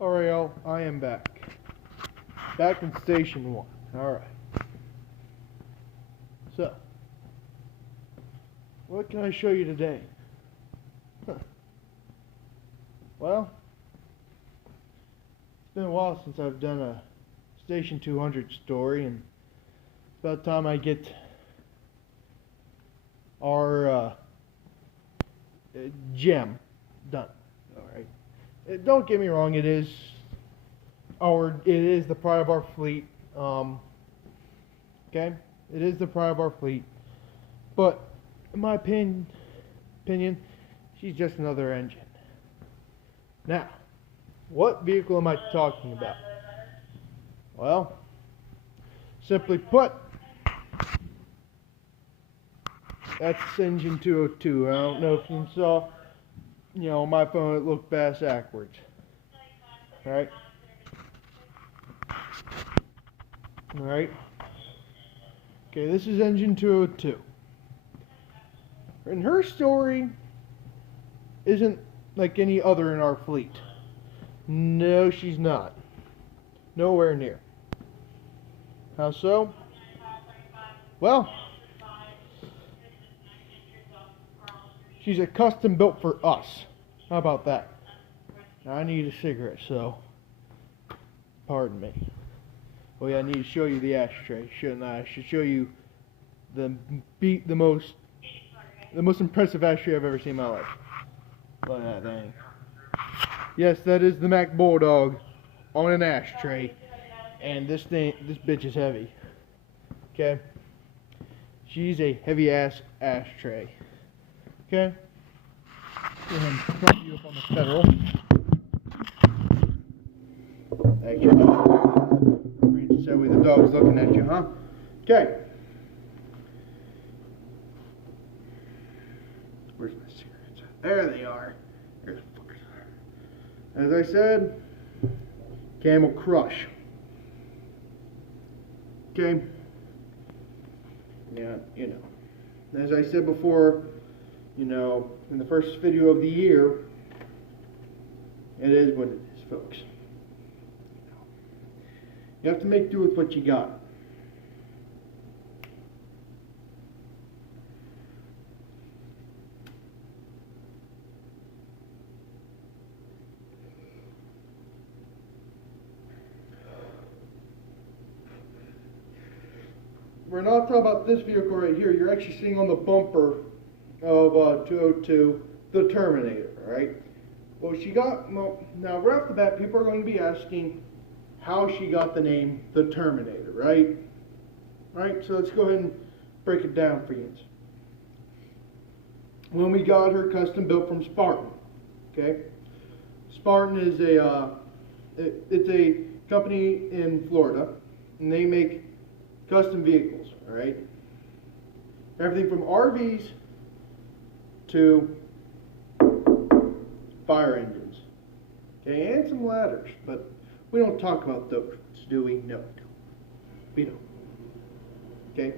Ariel, I am back. Back in Station 1. Alright. So, what can I show you today? Well, it's been a while since I've done a Station 200 story, and it's about time I get our gem done. Alright. Don't get me wrong, it is the pride of our fleet. Okay? It is the pride of our fleet. But in my opinion, she's just another engine. Now, what vehicle am I talking about? Well, simply put, that's engine 202. I don't know if you saw, on my phone it looked backwards. Alright? Alright? Okay, this is engine 202. And her story isn't like any other in our fleet. No, she's not. Nowhere near. How so? Well, she's a custom built for us. How about that? Now, I need a cigarette, so pardon me. Oh yeah, I need to show you the ashtray, shouldn't I? I should show you the most impressive ashtray I've ever seen in my life. Look at that thing. Yes, that is the Mac Bulldog on an ashtray, and this bitch is heavy. Okay, she's a heavy ass ashtray. Okay, go ahead and prop you up on the federal. Actually, that way the dog's looking at you, huh? Okay. Where's my cigarettes? There they are. There's the fuckers. As I said, Camel Crush. Okay. Yeah, As I said before, in the first video of the year, it is what it is, folks. You have to make do with what you got. We're not talking about this vehicle right here. You're actually sitting on the bumper of 202, the Terminator, right? Well, now right off the bat, people are going to be asking how she got the name the Terminator, right? Right, so let's go ahead and break it down for you. When we got her custom built from Spartan, okay? Spartan is it's a company in Florida, and they make custom vehicles, all right? Everything from RVs to fire engines, okay, and some ladders, but we don't talk about those, do we? No, we don't. Okay?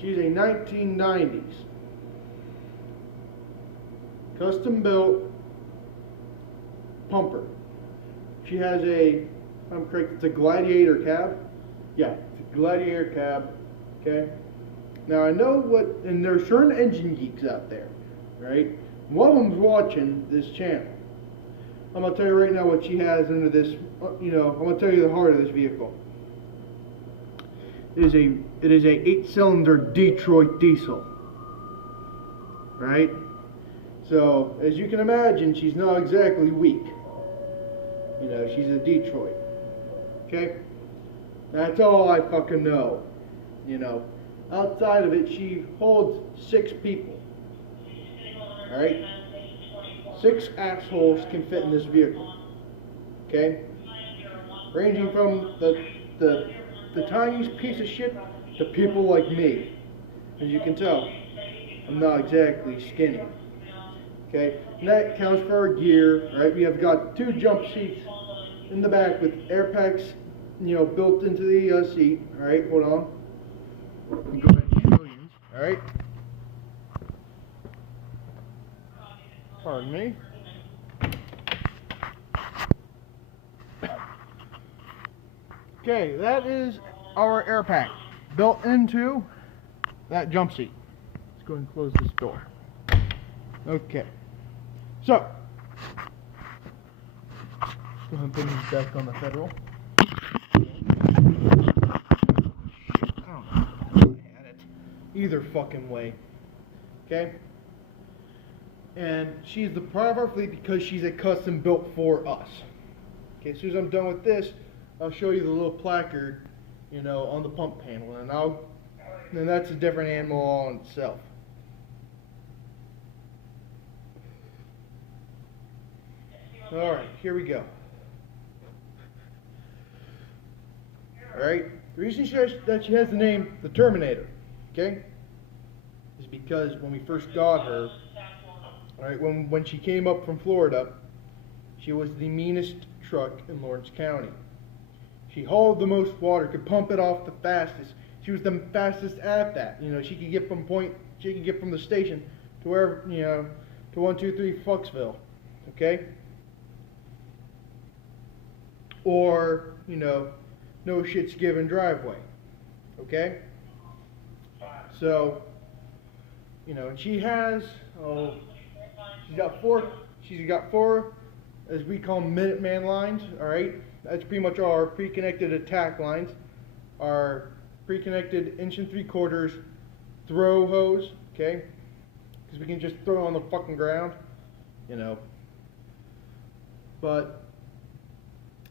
She's a 1990s custom built pumper. She has if I'm correct, it's a Gladiator cab. Yeah, it's a Gladiator cab. Okay? Now I know and there's certain engine geeks out there, right? One of them's watching this channel. I'm going to tell you right now what she has under this, I'm going to tell you the heart of this vehicle. It is a 8-cylinder Detroit diesel. Right? So, as you can imagine, she's not exactly weak. She's a Detroit. Okay? That's all I fucking know. Outside of it, she holds 6 people. Alright? 6 assholes can fit in this vehicle. Okay? Ranging from the tiniest piece of shit to people like me. As you can tell, I'm not exactly skinny. Okay? And that counts for our gear, right? We have got 2 jump seats in the back with air packs, built into the seat. Alright, hold on. Go ahead and show you. Alright? Pardon me. Okay, that is our air pack built into that jump seat. Let's go and close this door. Okay, so go ahead and put these back on the Federal. I don't know. I had it either fucking way. Okay, and she's the pride of our fleet because she's a custom built for us. Okay, as soon as I'm done with this, I'll show you the little placard, you know, on the pump panel, and that's a different animal all in itself. Alright, here we go. Alright, the reason that she has the name the Terminator, okay, is because when we first got her, alright, when she came up from Florida, she was the meanest truck in Lawrence County. She hauled the most water, could pump it off the fastest. She was the fastest at that. You know, she could get from the station to wherever, you know, to 123 Fucksville, okay? Or, you know, no shit's given driveway, okay? So, you know, and she has, she's got four, as we call them, Minuteman lines, all right? That's pretty much all our pre-connected attack lines, our pre-connected 1 3/4 throw hose, okay? Because we can just throw it on the fucking ground, you know. But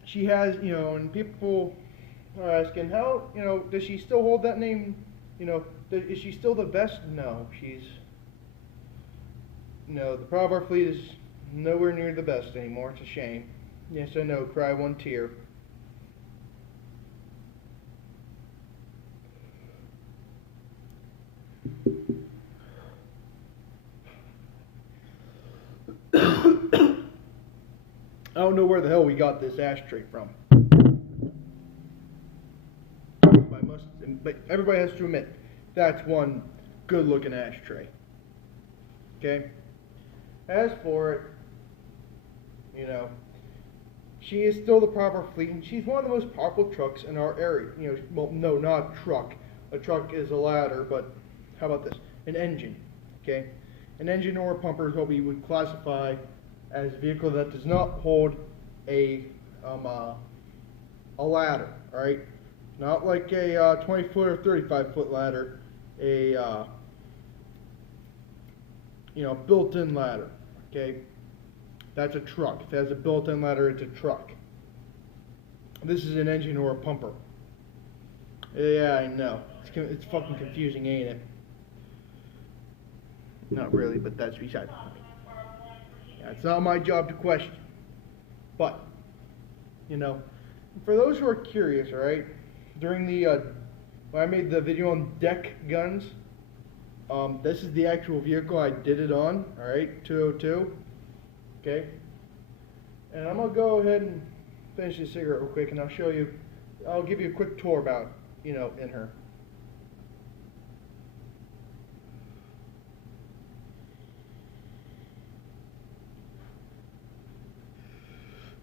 she has, you know, and people are asking, how, you know, does she still hold that name? You know, is she still the best? No, no, the pride of our fleet is nowhere near the best anymore. It's a shame. Yes, I know, cry one tear. I don't know where the hell we got this ashtray from. But everybody has to admit, that's one good looking ashtray. Okay? As for it, you know, she is still the proper fleet, and she's one of the most powerful trucks in our area. You know, well, no, not a truck. A truck is a ladder, but how about this? An engine, okay? An engine or a pumper is what we would classify as a vehicle that does not hold a ladder, all right? Not like a 20-foot or 35-foot ladder, a you know, built-in ladder, okay? That's a truck. If it has a built-in ladder, it's a truck. This is an engine or a pumper. Yeah, I know. It's fucking confusing, ain't it? Not really, but that's beside the point. Yeah, it's not my job to question. But, you know, for those who are curious, all right, during the, when I made the video on deck guns, this is the actual vehicle I did it on, all right, 202. Okay, and I'm gonna go ahead and finish this cigarette real quick, and I'll give you a quick tour about, you know, in her.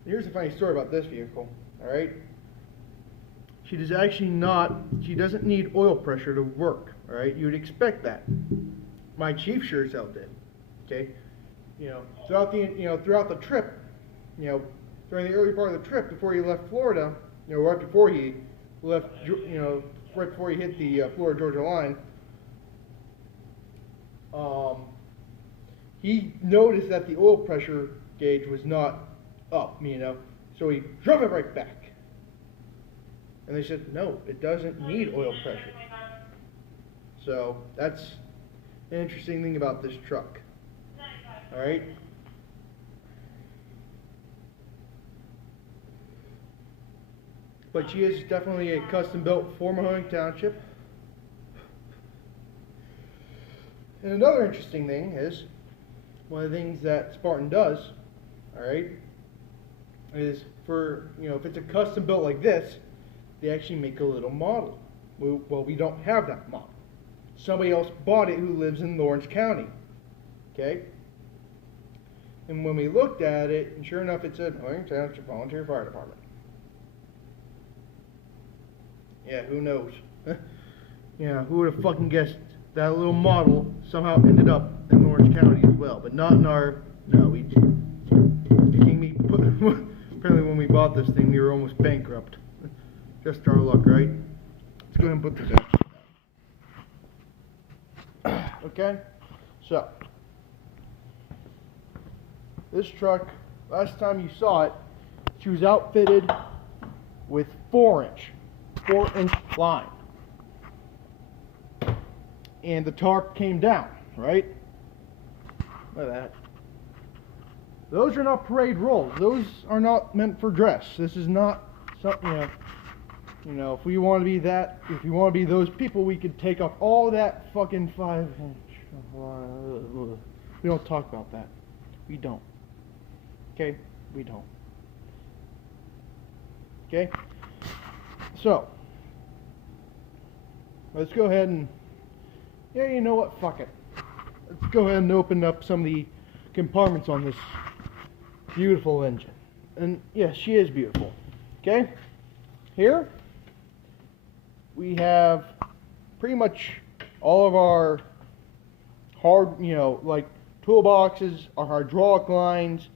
Here's a funny story about this vehicle, all right? She doesn't need oil pressure to work, all right? You would expect that. My chief sure as hell did, okay? You know, throughout the trip, you know, during the early part of the trip before he left Florida, you know, right before he left, you know, right before he hit the Florida-Georgia line, he noticed that the oil pressure gauge was not up, you know, so he drove it right back. And they said, no, it doesn't need oil pressure. So that's an interesting thing about this truck. All right. But she is definitely a custom built for Mahoning Township. And another interesting thing is, one of the things that Spartan does, all right, is for, you know, if it's a custom built like this, they actually make a little model. Well, we don't have that model. Somebody else bought it who lives in Lawrence County. Okay. And when we looked at it, and sure enough, it said Mahoning Township Volunteer Fire Department. Yeah, who knows? Yeah, who would have fucking guessed that little model somehow ended up in Orange County as well, but not in our. No, we. Apparently, when we bought this thing, we were almost bankrupt. Just our luck, right? Let's go ahead and put this out. Okay, so this truck, last time you saw it, she was outfitted with 4-inch line, and the tarp came down, right? Look at that. Those are not parade rolls. Those are not meant for dress. This is not something, you know, if we want to be that, if we want to be those people, we could take off all that fucking 5-inch. We don't talk about that. We don't. Okay? We don't. Okay? So, let's go ahead and, yeah, you know what? Fuck it. Let's go ahead and open up some of the compartments on this beautiful engine. And yes, she is beautiful. Okay? Here we have pretty much all of our hard, you know, like toolboxes, our hydraulic lines,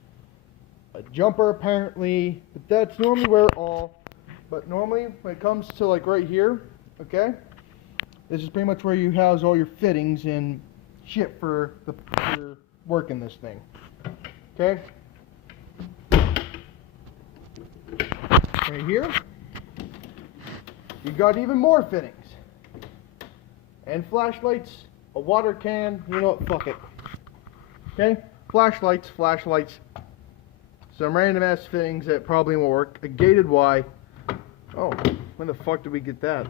a jumper apparently, but that's normally where but normally when it comes to like right here, okay, this is pretty much where you house all your fittings and shit for working this thing. Okay? Right here, you got even more fittings. And flashlights, a water can, you know what, fuck it. Okay? Flashlights, some random ass fittings that probably won't work. A gated Y. Oh, when the fuck did we get that?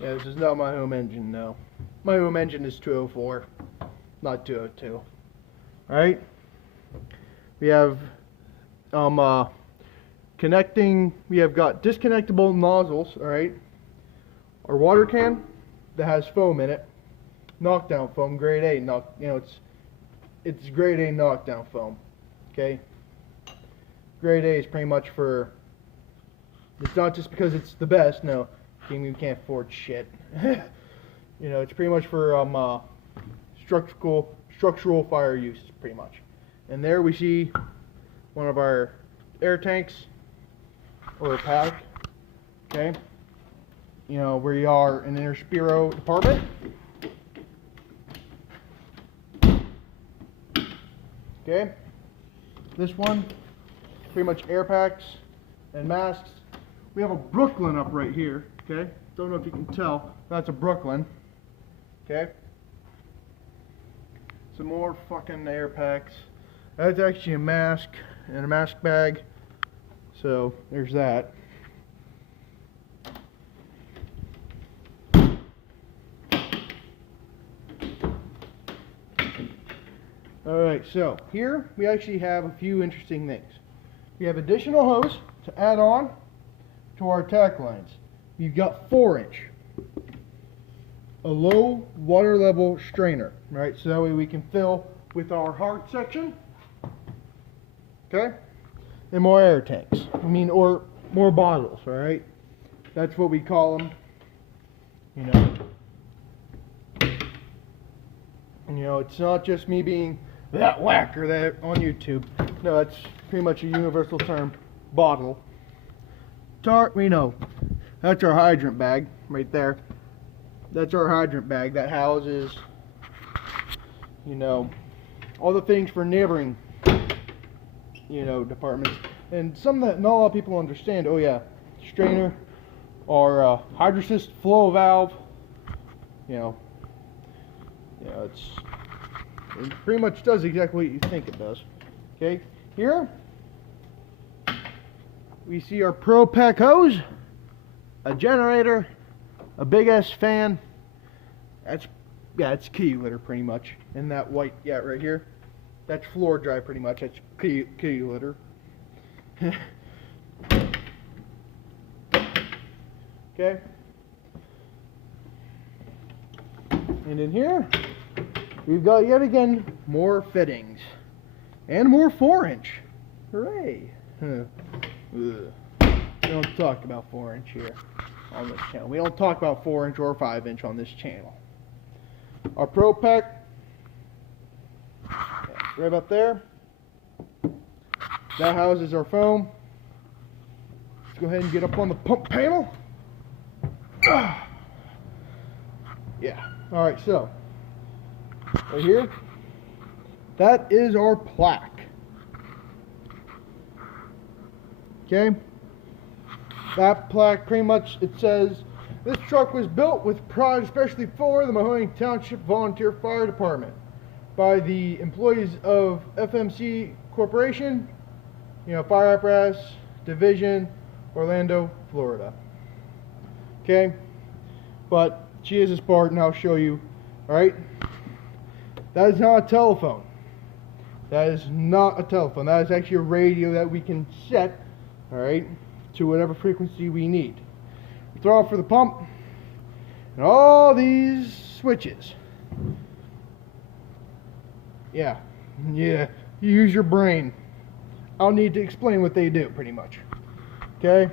Yeah, this is not my home engine, no. My home engine is 204, not 202. Alright? We have connecting, we have got disconnectable nozzles, alright? Our water can that has foam in it. Knockdown foam, grade A, it's grade A knockdown foam. Okay? Grade A is pretty much for, it's not just because it's the best, no. You can't afford shit. You know, it's pretty much for structural fire use, pretty much. And there we see one of our air tanks, or a pack, okay? You know, where you are in the inner Spiro department. Okay? This one, pretty much air packs and masks. We have a Brooklyn up right here, okay? Don't know if you can tell, that's a Brooklyn, okay? Some more fucking air packs. That's actually a mask and a mask bag. So there's that. Alright, so here we actually have a few interesting things. We have additional hose to add on to our tack lines. We've got 4-inch. A low water level strainer, right? So that way we can fill with our hard section. Okay? And more air tanks. Or more bottles, alright? That's what we call them. You know, it's not just me being that whacker that on YouTube. No, it's pretty much a universal term. Bottle. We know. That's our hydrant bag right there. That's our hydrant bag that houses, you know, all the things for neighboring, you know, departments. And some that not a lot of people understand. Oh yeah, strainer or hydrocyst flow valve. It pretty much does exactly what you think it does. Okay, here we see our Pro Pack hose, a generator, a big ass fan. It's kitty litter pretty much. And that white, right here, that's floor dry pretty much. That's kitty litter. Okay. And in here, we've got yet again more fittings and more 4-inch. Hooray! We don't talk about 4-inch here. on this channel. We don't talk about 4-inch or 5-inch on this channel. Our Pro Pack, right up there. That houses our foam. Let's go ahead and get up on the pump panel. Yeah. Alright, so right here, that is our plaque. Okay? That plaque pretty much, it says, this truck was built with pride especially for the Mahoning Township Volunteer Fire Department by the employees of FMC Corporation, Fire Apparatus Division, Orlando, Florida. Okay? But she is a Spartan, I'll show you. Alright? That is not a telephone. That is not a telephone. That is actually a radio that we can set, alright, to whatever frequency we need. Throw off for the pump, and all these switches. Yeah, you use your brain. I'll need to explain what they do, pretty much. Okay?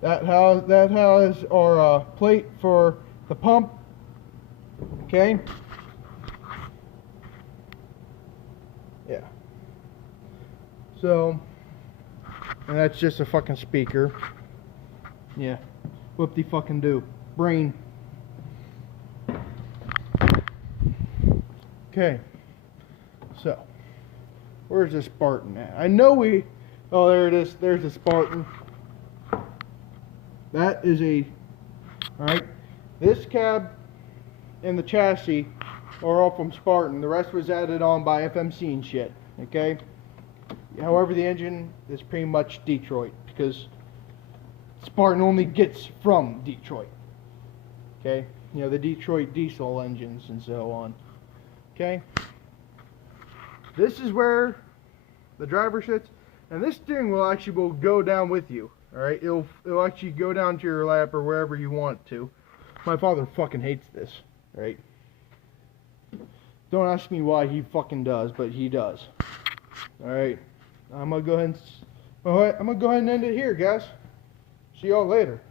That has our plate for the pump. Okay? Yeah. So, and that's just a fucking speaker. Yeah. Whoop-de-fucking do. Brain. Okay. So, where's the Spartan at? I know we... Oh, there it is. There's the Spartan. That is a... Alright. This cab and the chassis are all from Spartan. The rest was added on by FMC and shit. Okay? However, the engine is pretty much Detroit, because Spartan only gets from Detroit. Okay? The Detroit diesel engines and so on. Okay? This is where the driver sits, and this steering wheel actually will go down with you. Alright? It'll actually go down to your lap or wherever you want it to. My father fucking hates this. Right? Don't ask me why he fucking does, but he does. Alright. I'm gonna go ahead and end it here, guys. See y'all later.